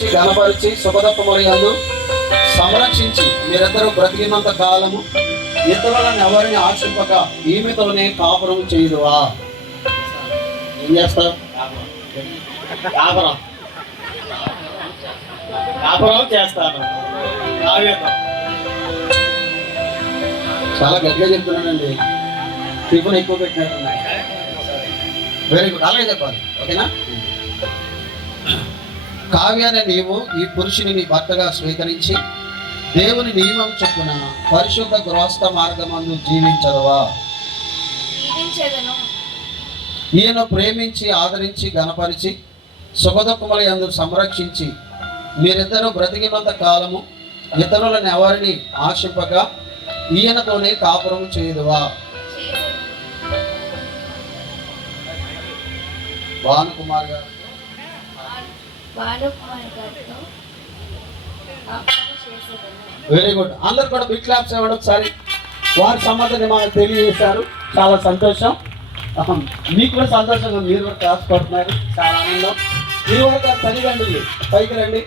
గణపరిచి సుఖదప్పములందు సంరక్షించి మీరందరూ బ్రతికినంత కాలము ఇతరులను ఎవరిని ఆశింపక ఈమెతోనే కాపురం చేయుదువా? ఏం చేస్తావు? కాపురం కాపురం చేస్తాను. చాలా గట్టిగా చెప్తున్నానండి. టిఫిన్ ఎక్కువ పెట్టినట్టున్నాయి. వెరీ గుడ్, అలాగే చెప్పాలి. ఓకేనా? కావ్యాన్ని నీవు ఈ పురుషుని నీ భర్తగా స్వీకరించి దేవుని నియమం చొప్పున పరిశుద్ధ గృహస్థ మార్గమందు జీవించదువా? ఈయన ప్రేమించి ఆదరించి గణపరిచి సుఖదుఖముల యందు సంరక్షించి మీరిద్దరూ బ్రతికినంత కాలము ఇతరులను ఎవరిని ఆశింపక ఈయనతోనే కాపురం చేయుదువా? భానుకుమార్ గారు వెరీ గుడ్. అందరు కూడా బిగ్ క్లాప్స్ ఇవ్వండి ఒకసారి. వారి సమ్మతిని మాకు తెలియజేశారు. చాలా సంతోషం. మీకు కూడా సంతోషంగా మీరు కూడా క్లాస్ పడుతున్నారు. చాలా ఆనందం. మీరు కూడా తల్లిదండ్రులు పైకి రండి.